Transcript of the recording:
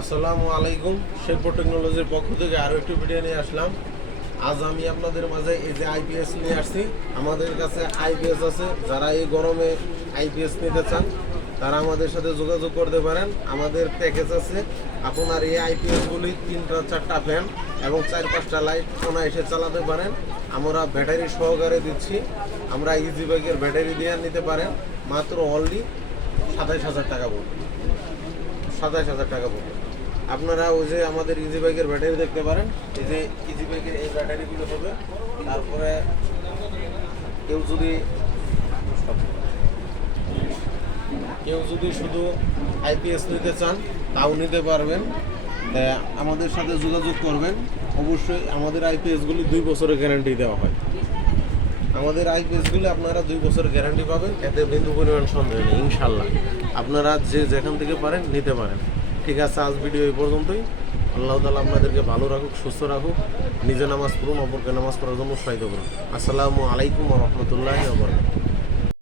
আসসালামু আলাইকুম। শেরপুর টেকনোলজির পক্ষ থেকে আরও একটি ভিডিও নিয়ে আসলাম। আজ আমি আপনাদের মাঝে এই যে আইপিএস নিয়ে আসছি। আমাদের কাছে আইপিএস আছে। যারা এই গরমে আইপিএস নিতে চান তারা আমাদের সাথে যোগাযোগ করতে পারেন। আমাদের প্যাকেজ আছে, আপনার এই আইপিএসগুলি 3-4টা ফ্যান এবং 4-5টা লাইট এসে চালাতে পারেন। আমরা ব্যাটারি সহকারে দিচ্ছি। আমরা ইজি বাইকের ব্যাটারি দিয়ে নিতে পারেন মাত্র অনলি 27,000 টাকা পড়বে। 27,000 টাকা পড়বে। আপনারা ওই যে আমাদের ইজি বাইকের ব্যাটারি দেখতে পারেন। এই যে ইজি বাইকের এই ব্যাটারিগুলো হবে। তারপরে কেউ যদি শুধু আইপিএস নিতে চান তাও নিতে পারবেন। আমাদের সাথে যোগাযোগ করবেন। অবশ্যই আমাদের আইপিএসগুলি 2 বছরের গ্যারান্টি দেওয়া হয়। আমাদের আইপিএসগুলি আপনারা 2 বছর গ্যারান্টি পাবেন, এতে বিন্দু পরিমাণ সন্দেহ নেই। ইনশাল্লাহ আপনারা যে যেখান থেকে পারেন নিতে পারেন। ঠিক আছে, আজ ভিডিও এই পর্যন্তই। আল্লাহ তাআলা আপনাদেরকে ভালো রাখুক, সুস্থ রাখুক। নিজে নামাজ পড়ুন, অপরকে নামাজ পড়ার জন্য উৎসাহিত করুন। আসসালামু আলাইকুম ওয়া রাহমাতুল্লাহি ওয়া বারাকাতুহু।